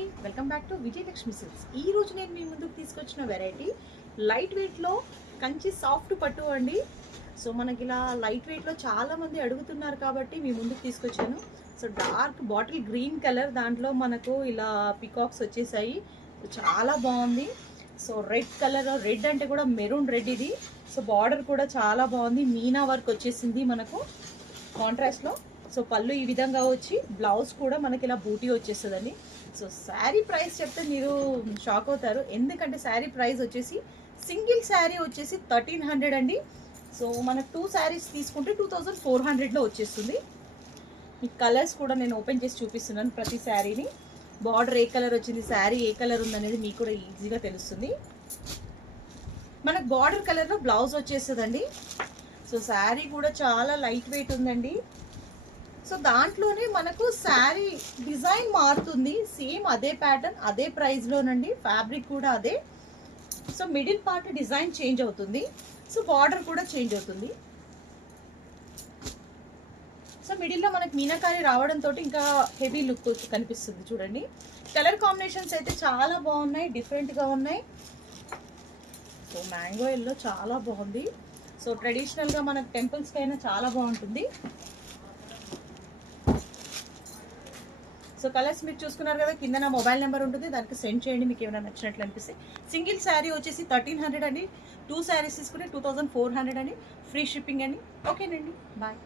అండి, welcome back to Vijayalakshmi silks. ఈ రోజు నేను మీ ముందుకు తీసుకొచ్చిన వెరైటీ లైట్ వెయిట్లో కంచి సాఫ్ట్ పట్టు అండి. సో మనకి ఇలా లైట్ వెయిట్లో చాలా మంది అడుగుతున్నారు కాబట్టి మీ ముందుకు తీసుకొచ్చాను. So dark bottle green colour, దాంట్లో మనకు ఇలా పికాక్స్ వచ్చేసాయి. సో చాలా బాగుంది. సో రెడ్ కలర్, రెడ్ అంటే కూడా మెరూన్ రెడ్ ఇది. సో బార్డర్ కూడా చాలా బాగుంది, మీనా వర్క్ వచ్చేసింది మనకు కాంట్రాస్ట్లో. సో పళ్ళు ఈ విధంగా వచ్చి బ్లౌజ్ కూడా మనకి ఇలా బూటీ వచ్చేస్తుందండి. సో శారీ ప్రైస్ చెప్తే మీరు షాక్ అవుతారు, ఎందుకంటే శారీ ప్రైస్ వచ్చేసి సింగిల్ శారీ వచ్చేసి 1300 అండి. సో మనకు 2 శారీస్ తీసుకుంటే 2400లో వచ్చేస్తుంది. ఈ కలర్స్ కూడా నేను ఓపెన్ చేసి చూపిస్తున్నాను ప్రతి శారీని. బార్డర్ ఏ కలర్ వచ్చింది, శారీ ఏ కలర్ ఉందనేది మీకు కూడా ఈజీగా తెలుస్తుంది. మనకు బార్డర్ కలర్లో బ్లౌజ్ వచ్చేస్తుందండి. సో శారీ కూడా చాలా లైట్ వెయిట్ ఉందండి. సో దాంట్లోనే మనకు శారీ డిజైన్ మారుతుంది, సేమ్ అదే ప్యాటర్న్ అదే ప్రైస్లోనండి. ఫ్యాబ్రిక్ కూడా అదే. So middle part design change అవుతుంది, సో బార్డర్ కూడా చేంజ్ అవుతుంది. సో మిడిల్లో మనకు మీనాకారి రావడంతో ఇంకా హెవీ లుక్ కనిపిస్తుంది. చూడండి, కలర్ కాంబినేషన్స్ అయితే చాలా బాగున్నాయి, డిఫరెంట్గా ఉన్నాయి. సో మ్యాంగో ఎల్లో చాలా బాగుంది. సో ట్రెడిషనల్గా మనకు టెంపుల్స్కి అయినా చాలా బాగుంటుంది. సో కలర్స్ మీరు చూసుకున్నారు కదా, కింద నా మొబైల్ నెంబర్ ఉంటుంది, దానికి సెండ్ చేయండి మీకు ఏమైనా నచ్చినట్లు అనిపిస్తే. సింగిల్ శారీ వచ్చేసి 1300 అండి, 2 శారీస్ తీసుకుంటే 2400 అండి. ఫ్రీ షిప్పింగ్ అండి. ఓకేనండి, బాయ్.